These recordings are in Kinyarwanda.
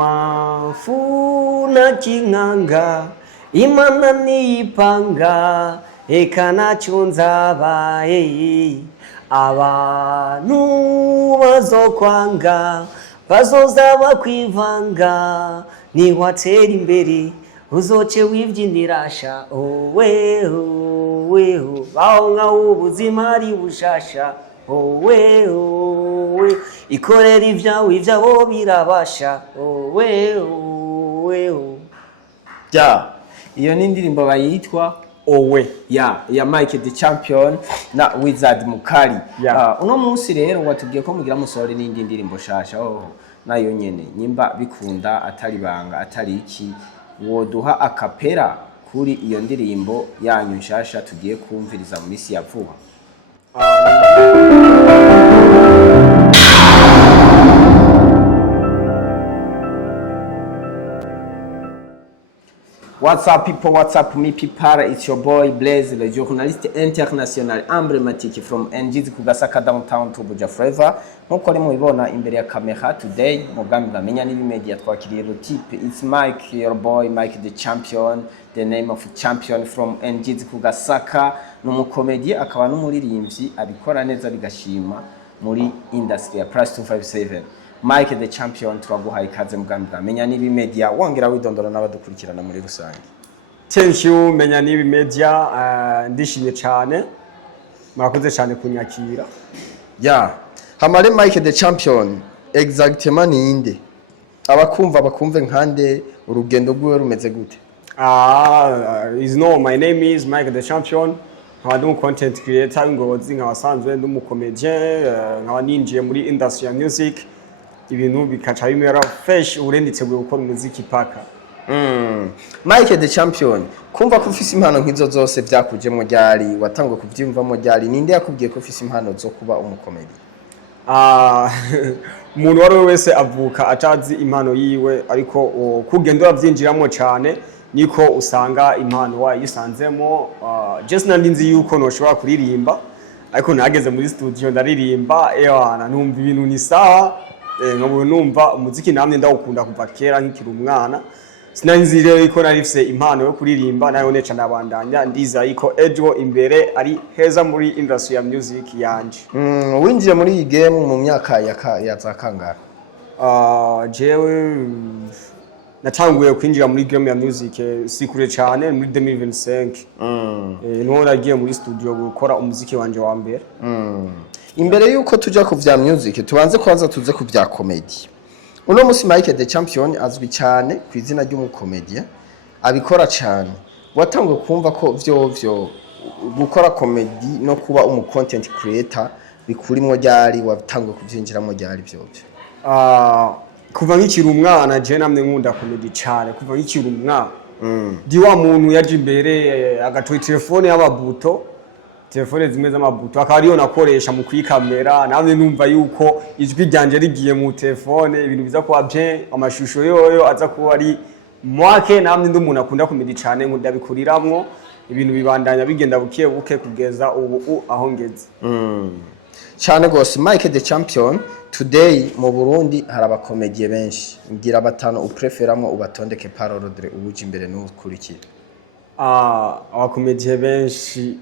amafu na kinkanga Imana niyipanga eka nacyo nzabaye abantu bazokwanga bazoza bakwivanga niwatera imbere uzoce wibyinirasha owe baho nka ubuzima ari bushasha owe ikorera ibyawe ibyabo birabasha owe iyo ni indirimbo bayitwa Owe ya Mike the Champion na Wizard Mukali. Uno munsi rero watubwiye ko mugira musore n'indi ndirimbo shasha nayo nyene nyimba bikunda atari banga atari iki woduha akapera kuri iyo ndirimbo yanyu nshasha tugiye kumviriza mu misi ya vuba. What's up people, what's up me people, it's your boy Blaze, le journaliste international emblématique from NGZ Kugasaka downtown to Buja Forever. Nkuko rimo ibona imbere ya kamera today mugambi bamenya nibi media twakiriye type it's Mike, your boy Mike the Champion, the name of champion from NGZ Kugasaka, n'umukomedi akaba n'umuririmbyi abikora neza bigashima muri industry ya Plus 257. Mike the Champion turaguhaye ikaze mugambi bamenya nibi media wongera widondora n'abadukurikirana muri rusange. Thank you menya nibi media ndishimye cyane murakoze cyane kunyakira. Hamare Mike the Champion exactement ninde abakumva bakumve nkande urugendo rwe rumeze gute? My name is Mike the Champion. I'm content creator ngozi nkabasanzwe n'umukomedian nkaba ninjiye muri industry ya music ibintu bikaca bimera fresh urenditse gukora umuziki paka. Mike the Champion kumva ko ufise impano nkizo zose byakujemo ryari watangwe kuvyumvamo ryari ninde yakubwiye ko ufise impano zo kuba umukomedi? Umuntu wari wese avuka atazi impano yiwe ariko kugenda uravyinjiramo cyane niko usanga impano wayisanzemo. Just nandinzi yuko noshobora kuririmba ariko nageze muri studio ndaririmba numva ibintu ni sawa nkabo numva umuziki namwe ndawukunda kuva kera nkikiri umwana sinanzi rero iko narifise impano yo kuririmba nayo neca nabandanya ndiza iko ejo imbere ari heza muri industry ya music yanje. Winjiye muri iyi game mu myaka ya zakangara? Jewe natanguye kwinjira muri game ya music sikure cyane muri 2025. Niho nagiye muri studio gukora umuziki wanje wa mbere. Imbere yuko tuja ku vya music tubanze kwanza tuze ku vya comedy. Uno musi Mike the Champion azwi cyane ku izina ry'umukomedian abikora cyane. Watangwe kumva ko vyo gukora comedy no kuba content creator bikurimwo ryari watangwe kuvyinjiramo ryari byo? Kuva nkikiri umwana je namwe nkunda comedy cyane kuva nkikiri umwana. Ndi wa muntu yaje imbere agatoye telefone y'ababuto, telefone zimwe z'amabuto akariyo nakoresha mu kwikamera namwe numva yuko ijwi ryanje rigiye mu telefone ibintu biza kuba bien amashusho yoyo aza kuba ari mwake namwe ndumuntu akunda comedy cyane nkunda bikuriramwo ibintu bibandanya bigenda buke buke kugeza ubu aho ngeze. Cyane gose Mike the Champion today mu Burundi hari abakomedie benshi ngira batano upreferamo ubatondeke par ordre ubuje imbere n'ukurikira? Abakomedie benshi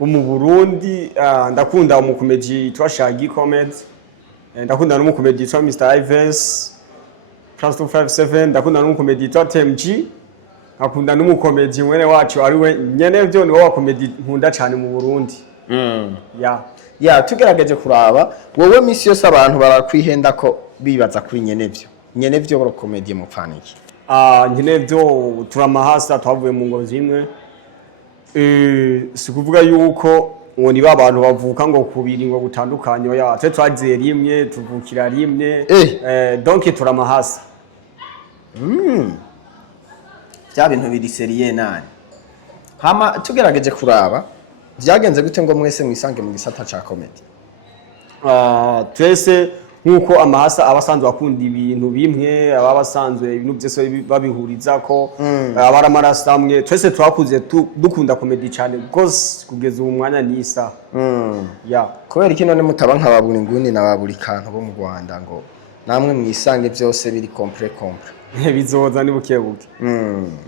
mu Burundi ndakunda umukomedi yitwa Shaggy Comedy, ndakunda n'umukomedi yitwa Mr Ivans Plus 257, ndakunda n'umukomedi yitwa TMG, ndakunda n'umukomedi mwene wacu ari we nyene byo niwo wakomedi nkunda cyane mu Burundi. Tugerageje kuraba wowe misi yose abantu barakwihenda ko bibaza kuri nyene byo bro comedy mu paniki. Nyene byo turamahasa twavuye mu ngo zimwe. Sikuvuga yuko ngo ni babantu bavuka ngo kubiri ngo gutandukanye twe twagiye rimwe tuvukira rimwe donc turamahasa. Bya bintu biri serie nani hama tugerageje kuraba byagenze gute ngo mwese mwisange mu gisata ca comedy? Twese nkuko amahasa abasanzwe akunda ibintu bimwe ababasanzwe ibintu byose babihuriza ko abaramarastamwe twese twakuze dukunda comedy cyane because kugeza ubu mwanya nisa. Kubera iki none mutaba nk'ababuri nguni n'ababuri kantu bo mu Rwanda ngo namwe mwisange byose biri complet bizoza ni buke buke.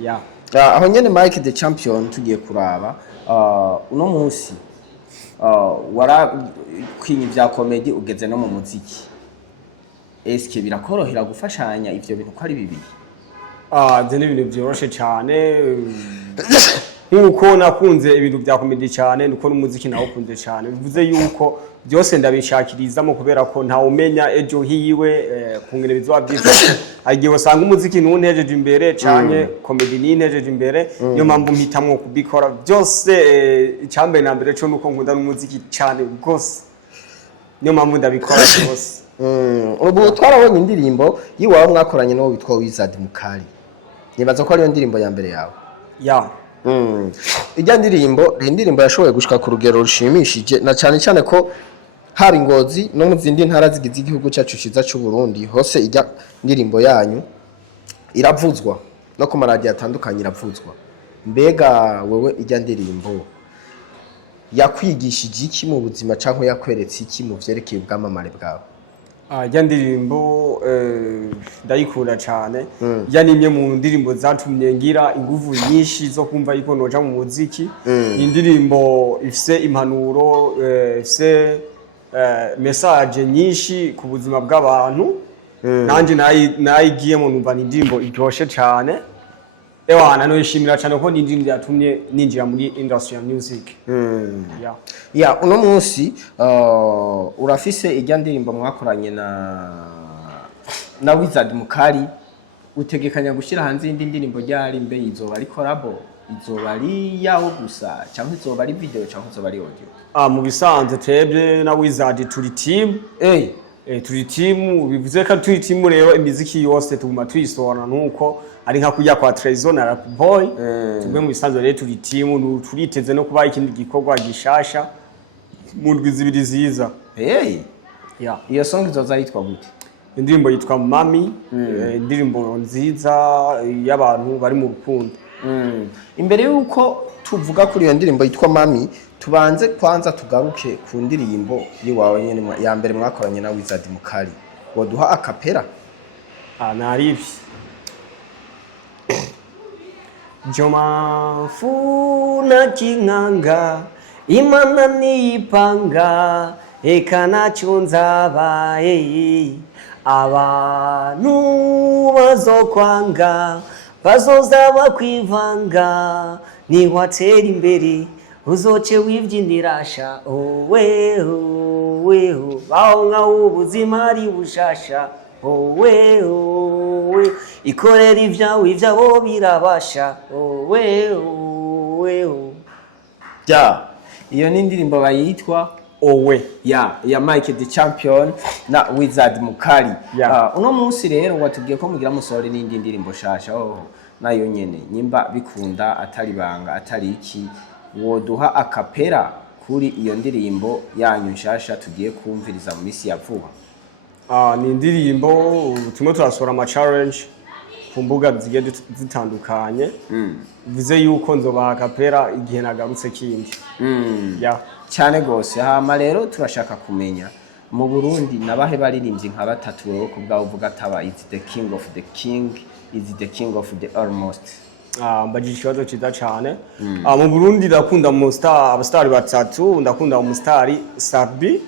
Yeah. Aho nyene Mike the Champion tugiye kuraba uno munsi wara kwinyi vya comedy ugeze no mu muziki. Eske birakorohera gufashanya ivyo bintu ko ari bibiri? Je ni ibintu byoroshe cyane. Nkuko nakunze ibintu bya comedy cyane nuko n'umuziki nawo kunze cyane. Bivuze yuko byose ndabishakirizamo kubera ko nta umenya ejo hiwe kungene bizoba byiza. Agiye wasanga umuziki nuntejeje imbere cyane comedy nintejeje imbere niyo mpamvu mpitamwo kubikora byose icyambere na mbere cyo nuko nkunda n'umuziki cyane gose. Niyo mpamvu ndabikora byose. Ubu twarabonye indirimbo yiwawe mwakoranye no witwa Wizard Mukali. Nibaza ko ariyo ndirimbo ya mbere yawe. Yeah. Ijya indirimbo yashoboye gushika ku rugero rushimishije na cyane cyane ko haba Ngozi no mu zindi ntara zigize igihugu cyacu ciza cy'u Burundi hose ijya ndirimbo yanyu iravuzwa no ku maradiyo atandukanye iravuzwa. Mbega wewe ijya ndirimbo yakwigishije iki mu buzima canke yakweretse iki mu vyerekeye ubwamamare bwawe? Ijya ndirimbo ndayikunda cyane. Ijya nimwe mu ndirimbo zatumye ngira ingufu nyinshi zo kumva yuko noja mu muziki. Indirimbo ifise impanuro, ifise message nyinshi ku buzima bw'abantu. Nanje nayigiyemo numva ni indirimbo iryoshe cyane. Ewana no yishimira cyane ko n'indirimbo yatumye ninjira muri industry ya music. Yeah, uno munsi urafise ijya ndirimbo mwakoranye na Wizard Mukali utegekanya gushira hanze indi ndirimbo ryari mbe izoba ari collabo izoba ari yawo gusa cyangwa izoba ari video cyangwa izoba ari audio? Mu bisanzwe twebwe na Wizard turi team. Turi team bivuze ko turi team rero imiziki yose tuguma tuyisohora nuko ari nka kujya kwa Trezor na Rap Boy. Tugwe mu bisanzwe rero turi team turiteze no kuba ikindi gikorwa gishasha mu ndwi zibiri ziza. Yeah. Iyo song izoza yitwa gute? Indirimbo yitwa Mami. Indirimbo nziza y'abantu bari mu rukundo. Imbere yuko tuvuga kuri iyo ndirimbo yitwa Mami tubanze kwanza tugaruke ku ndirimbo yiwawe nyene ya mbere mwakoranye na Wizard Mukali. Woduha akapera? Naribi. Joma funa kinganga Imana nipanga eka naco nzaba abantu bazokwanga bazoza bakwivanga niwatera imbere uzoce wivyindirasha owe baho nka ubuzima ari bushasha owe ikorera ivyawe ivyabo birabasha owe. Iyo ni indirimbo bayitwa Owe ya Mike the Champion na Wizard Mukali. Uno munsi rero watubwiye ko mugira musore n'indi ndirimbo shasha nayo nyene nyimba bikunda atari banga atari iki woduha akapera kuri iyo ndirimbo yanyu nshasha tugiye kumviriza mu misi ya vuba? Ni indirimbo tumwe turasora ama challenge ku mbuga zigiye zitandukanye. Bivuze yuko nzoba akapera igihe nagarutse kindi. Cyane gose. Hama rero turashaka kumenya mu Burundi nabahe baririmbyi nka batatu rero kubwa uvuga ataba is the king of the king, is the king of the almost? Mbajije ikibazo ciza cyane. Mu Burundi ndakunda abastari batatu. Ndakunda umustar Sabi,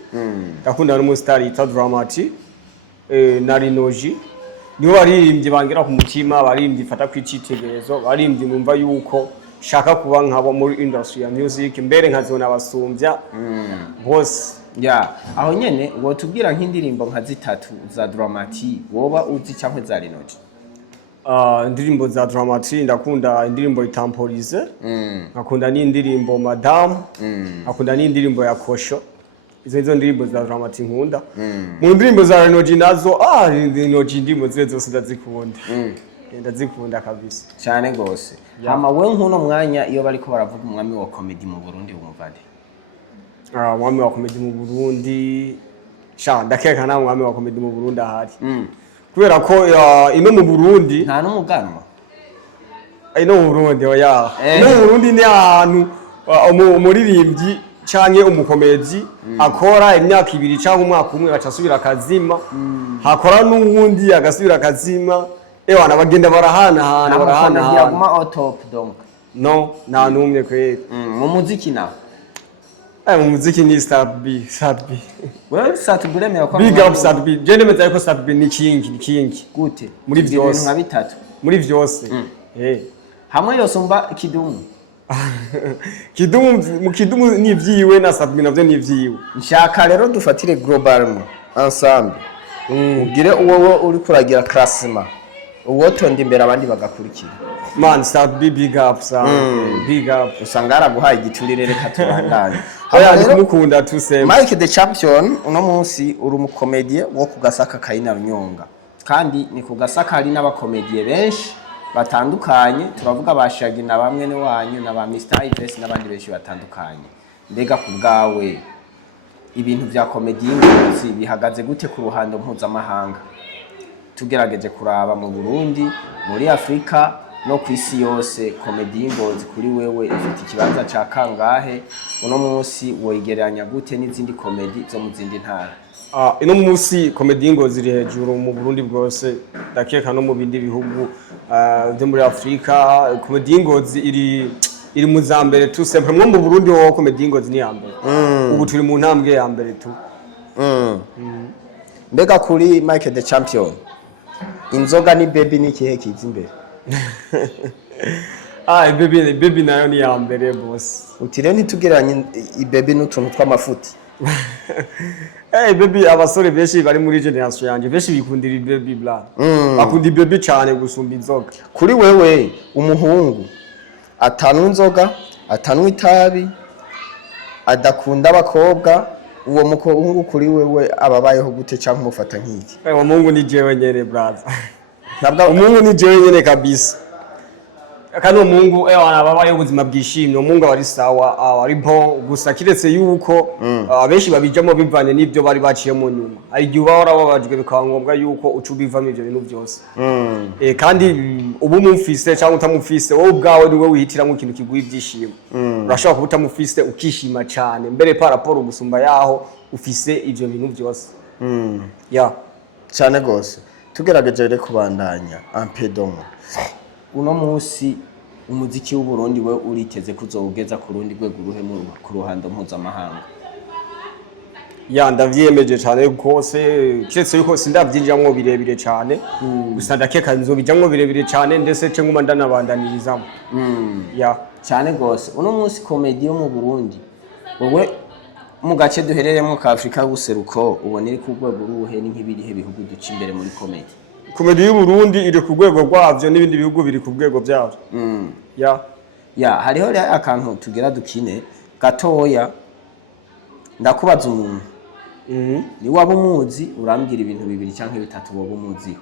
ndakunda n'umustar yitwa Dramati na Rinoji. Nibo baririmbyi bangira ku mutima, baririmbyi fata kwicitegerezo, baririmbyi numva yuko shaka kuba nkabo muri industry ya music mbere nkazona abasumbya bose. Aho nyene wotubwira nk'indirimbo nka zitatu za Dramati woba uzi cyangwa za Rinoji? Indirimbo za Dramati ndakunda indirimbo Itamporize, nakunda n'indirimbo Madame, nakunda n'indirimbo ya Kosho. Izo ndirimbo za Dramati nkunda. Mu ndirimbo za Rinoji nazo Rinoji ndimo zose ndazikunda. Ndazikunda kabisa cyane gose. Hama we nkuno mwanya iyo bariko baravuga umwami wa comedy mu Burundi wumva nde? Umwami wa comedy mu Burundi ndakeka nta mwami wa comedy mu Burundi ahari. Kubera ko ino mu Burundi nta n'umuganwa. Ino mu Burundi ino mu Burundi ni ahantu umuririmbyi canke umukomedi akora imyaka 2 canke umwaka umwe gaca asubira akazima hakora n'uwundi agasubira akazima ewana bagenda barahana yaguma au top donc no nta numwe kweli mu muziki nawe mu muziki ni Sat B wewe Sat B uremera ko big up Sat B je ndemeza ko Sat B ni kingi gute muri byose nka bitatu muri byose hamwe yosumba Kidumu Kidumu ni ivyiwe na Sat B navyo ni ivyiwe nshaka rero dufatire globalement ensemble ugire uwowe uri kuragira classement uwotonda imbere abandi bagakurikira man Sat B big up big up usanga araguhaye igiturire reka tubandanye oya ndikumukunda tu sema Mike the Champion uno munsi uri umukomedie wo kugasaka Kayina Runyonga kandi ni kugasaka hari n'abakomedie benshi batandukanye turavuga bashagi na bamwe ne wanyu na ba Mr. Ives n'abandi benshi batandukanye mbega kubgawe ibintu vya komedie y'ingozi bihagaze gute ku ruhando mpuzamahanga tugerageje kuraba mu Burundi muri Afrika no kwisi yose komedie y'ingozi kuri wewe ifite ikibanza ca kangahe uno munsi woyigeranya gute n'izindi komedie zo mu zindi ntara ino munsi komedie y'ingozi iri hejuru mu Burundi bwose ndakeka no mu bindi bihugu byo muri Afrika komedie y'ingozi iri mu zambere tu simple mu Burundi ho komedie y'ingozi ni yambere ubu turi mu ntambwe ya mbere tu mbega kuri Mike the Champion inzoga ni baby ni kihe kiza imbere baby nayo ni ya mbere boss utire ntitugeranye baby n'utuntu tw'amafuti baby abasore benshi bari muri generation yanje benshi bikundira baby bla bakunda baby cyane gusumba inzoga kuri wewe umuhungu atanwa inzoga atanwa itabi adakunda abakobwa uwo muhungu kuri wewe ababayeho gute cyangwa umufata nk'iki uwo muhungu ni jewe nyene brother nabwo umungu ni jewe nyene kabisa kandi umungu ababayeho ubuzima bwishimye umungu ari sawa ari bon gusa kiretse yuko abenshi babijamo bivanye n'ibyo bari baciyemo nyuma ari gihe ubahora babajwe bikaba ngombwa yuko uca ubivamo ibyo bintu byose kandi ubu mumfise cyangwa utamufise wowe ubwawe niwe wihitiramo ikintu kiguha ibyishimo urashobora kuba utamufise ukishima cyane mbere par rapport gusumba yaho ufise ibyo bintu byose cyane gose tugerageje rero kubandanya ampedomo uno munsi umuziki w'u Burundi we uriteze kuzogeza ku rundi rwego ruhe ku ruhando mpuzamahanga ndavyiyemeje cyane gose kiretse yuko sindavyinjamwo birebire cyane gusa ndakeka nzobijamwo birebire cyane ndetse ce nguma ndanabandanirizamu cyane gose uno munsi komedi yo mu Burundi wowe mu gace duherereyemo ka Afrika y'ubuseruko ubona iri ku rwego ruhe ni nk'ibirihe bihugu duca imbere muri komedi komedi y'u Burundi iri ku rwego rwavyo n'ibindi bihugu biri ku rwego byavyo hariho rero akantu tugera dukine gatoya ndakubaza umuntu ni waba umuzi urambwira ibintu bibiri cyangwa bitatu waba umuziho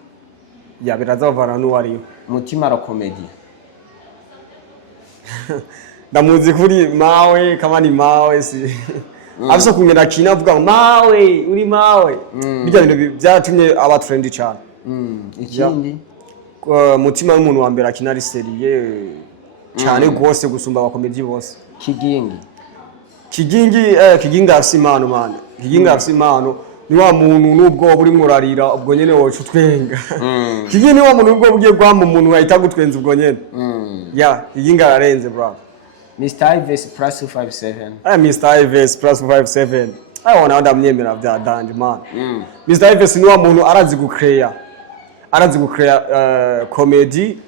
birazavana n'uwariyo Mutima ro komedi ndamuzi kuri mawe kama ni mawe si afise kungena kina avuga mawe uri mawe bijya bintu byatumye aba trendy cyane ikindi Mutima n'umuntu wa mbere akina ari serie cyane gose gusumba abakomedi bose Kigingi afise impano man Kigingi afise impano ni wa muntu nubwo buri murarira ubwo nyene wocu twenga Kigingi ni wa muntu nubwo bugiye gwama umuntu wahita gutwenza ubwo nyene Kigingi ararenze bro Mr. Ives plus 257 Mr. Ives plus 257 wana ndamyemera bya danje man Mr. Ives ni wa muntu arazi gucrea comedy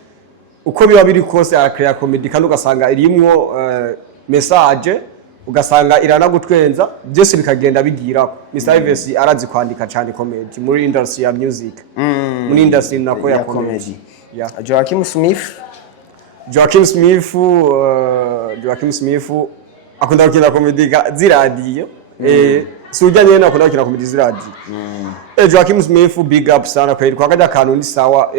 uko biba biri kose arakrea comedy kandi ugasanga irimwo message ugasanga iranagutwenza byose bikagenda bigira Mr. Ives arazi kwandika cyane comedy muri industry ya music muri industry nako ya comedy Joachim Smith akunda gukina comedy ziradiyo sujanye na gukina comedy ziradiyo Joachim Smith big up sana kweli kwa kaja kantu ni sawa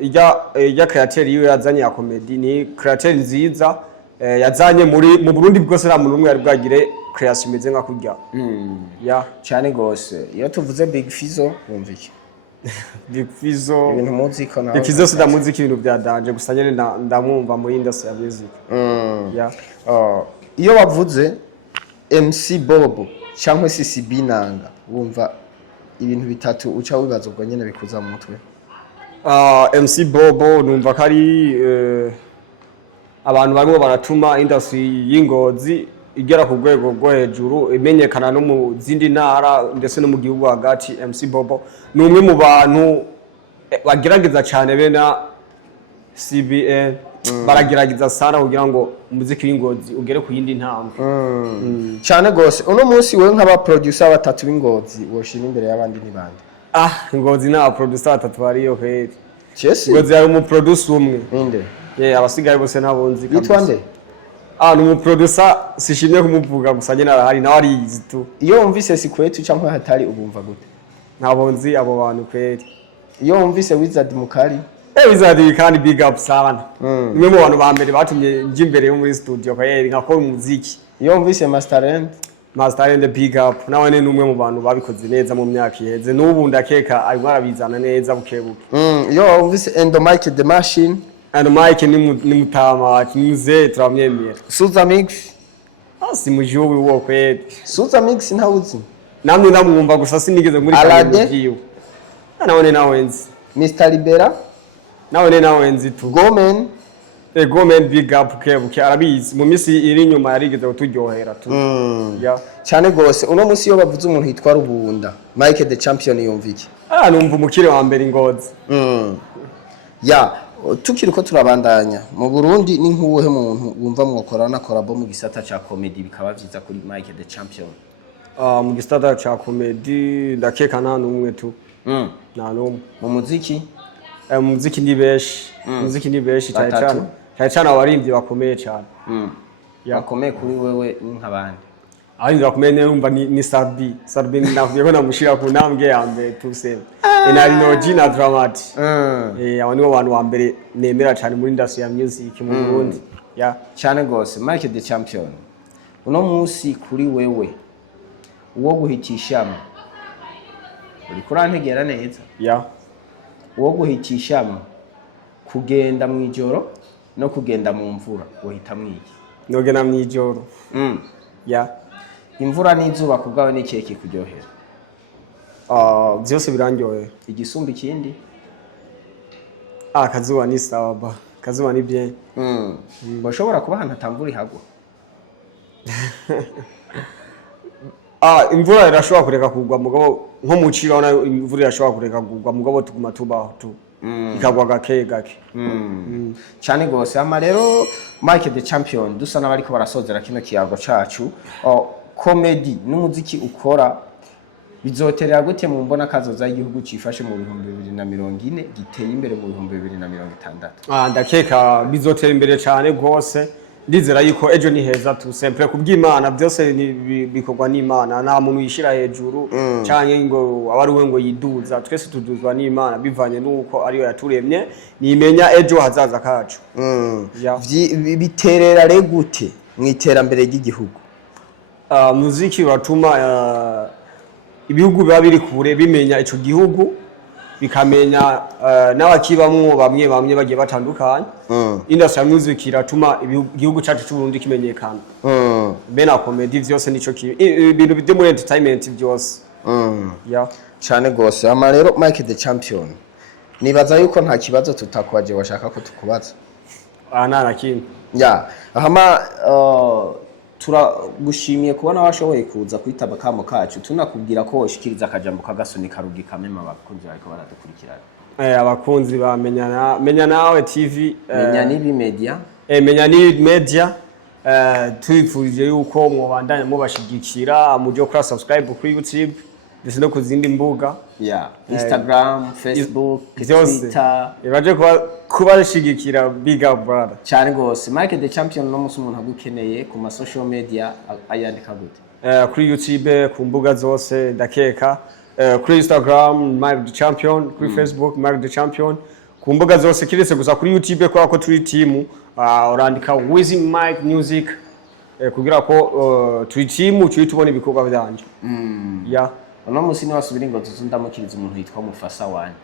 ijya creator yiwe yazanye ya comedy ni creator nziza yazanye mu Burundi bwose nta muntu umwe yari bwagire creation imeze nka kurya cyane gose iyo tuvuze Big Fizzo wumva iki Big Fizzo ibintu muzika nawe Big Fizzo sida muzika ibintu bya danje gusa nyene ndamwumva muri industry ya music iyo bavuze MC Bobo cyangwa se CB Nanga wumva ibintu bitatu uca wibaza ubwo nyene bikuza mu mutwe? MC Bobo numva ko ari abantu barimo baratuma industry y'ingozi igera ku rwego rwo hejuru imenyekana no mu zindi ntara ndetse no mu gihugu hagati. MC Bobo ni umwe mu bantu bagerageza cyane bena CBN baragerageza sana kugira ngo umuziki w'ingozi ugere ku yindi ntambwe cyane gose. Uno munsi wewe nk'aba producer batatu b'ingozi woshira imbere y'abandi ni bande? Ingozi na producer batatu bariyo kweli. Chesi Ingozi ari mu producer umwe. Inde? Abasigaye bose nabonzi kabisa. Yitwa nde? Ni mu producer sishimye kumuvuga gusa nyene arahari nawe arizi tu. Iyo wumvise Sikwetu cyangwa hatari ubumva gute? Ntabonzi abo bantu kweli. Iyo wumvise Wizard Mukari? Wizard kandi big up sana. Nimwe mu bantu ba mbere batumye nje imbere yo muri studio kweli nkakora umuziki. Iyo wumvise Masterend? Masterend big up nawe ni numwe mu bantu babikoze neza mu myaka iheze n'ubu ndakeka ari barabizana neza bukebuke. Iyo wumvise Endomike the Machine? Endomike ni mutama kimuze turamyemera. Suza Mix? Si mujubi wo kweli. Suza Mix ntawuzi? Namwe ndamwumva gusa sinigeze muri Alade? Nawe nzi. Mr Libera? Nawe nzi tu. Gomen? Gomen big up kebuke arabizi mu misi iri nyuma yarigeze kuturyohera tu. Cyane gose. Uno munsi yo bavuze umuntu yitwa Rubunda Mike the Champion yumva iki? Numva umukire wa mbere Ingozi. Tukiri ko turabandanya mu Burundi ni nk'uwuhe muntu wumva mwokorana collabo mu gisata ca comedy bikaba vyiza kuri Mike the Champion? Mu gisata ca comedy ndakeka nta numwe tu. Nta numwe. Mu muziki? Muziki ni beshi cyane abaririmbyi bakomeye cyane. Bakomeye kuri wewe nk'abandi? Abandi bakomeye numva ni Sarbi navuye ko namushira ku ntambwe ya mbere tuseme. Inari no Gina Dramati. Abo nibo bantu wa mbere nemera cyane muri industry ya music mu Burundi. Cyane gose. Mike the Champion uno munsi kuri wewe uwo guhitishamo uri kurantegera neza? Uwo guhitishamo kugenda mu ijoro no kugenda mu mvura uhita mwiki? Nogena mu ijoro. Imvura n'izuba kubgawe ni kihe kuryohera? Byose birandyohera. Igisumba ikindi? Kazuba ni sawa ba. Kazuba ni bien. Bashobora kuba hanta tamburi hagwa? Imvura irashobora kureka kugwa mugabo nko mu ciro na imvura irashobora kureka kugwa mugabo tuguma tubaho tu. Ikagwa gake. Cyane gose. Ama rero Mike the Champion dusa nabariko barasozera kino kiyago cacu. Comedy n'umuziki ukora bizoterera gute mu mbona kazoza y'igihugu cifashe mu 2040 giteye imbere mu 2060? Ndakeka bizotera imbere cyane gose. Ndizera yuko ejo ni heza tu sempre kubyimana byose bikorwa n'Imana nta muntu yishira hejuru cyane ngo abari we ngo yiduza twese tuduzwa n'Imana bivanye nuko ariyo yaturemye nimenya ejo hazaza kacu. Biterera re gute mwiterambere ry'igihugu? Muziki watuma ibihugu biba biri kure bimenya ico gihugu bikamenya n'abakibamwo bamwe bagiye batandukanye. Industry music iratuma igihugu cyacu cy'u Burundi kimenyekana. Bena comedy vyose nico ibintu byo muri entertainment byose. Cyane gose. Ama rero Mike the Champion nibaza yuko nta kibazo tutakwaje washaka ko tukubaza? Nta kintu. Ahama turagushimiye kubona washoboye kuza kwitaba kamo kacu tunakubwira ko woshikiriza akajambo kagasunika rugi kamema abakunzi bariko baradukurikirana. Abakunzi menya nawe TV menya nibi media menya nibi media twifurije yuko mwobandanya mubashigikira muje kuri subscribe kuri YouTube ndetse no kuzindi mbuga Instagram, Facebook, Twitter ibaje kubashigikira big up brother. Cyane gose. Mike the Champion no musi umuntu agukeneye ku ma social media ayandika gute? Kuri YouTube ku mbuga zose ndakeka kuri Instagram Mike the Champion, kuri Facebook Mike the Champion, ku mbuga zose kiretse gusa kuri YouTube ko turi team urandika Wizzy Mike Music kugira ko turi team tubone ibikorwa byanje. Uno musi ni wasubira ngo tuzundamukiriza umuntu yitwa Mufasa wanje.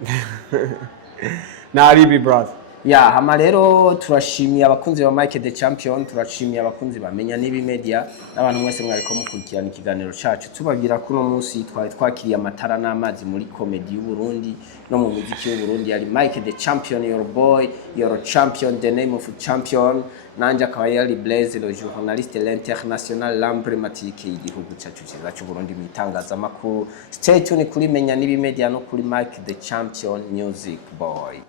Naribi brother. Ya hama rero turashimiye abakunzi ba Mike the Champion, turashimiye abakunzi bamenya nibi media n'abantu mwese mwariko mukurikirana ikiganiro cacu, tubabwira ko no munsi twari twakiriye amatara n'amazi muri comedy y'u Burundi no mu muziki w'u Burundi. Yari Mike the Champion, your boy, your champion, the name of champion. Nanje akaba yari Blaise, le journaliste l'international, l'emblématique y'igihugu cacu cyiza cy'u Burundi mu itangazamakuru. Stay tuned kuri menya nibi media no kuri Mike the Champion music boy.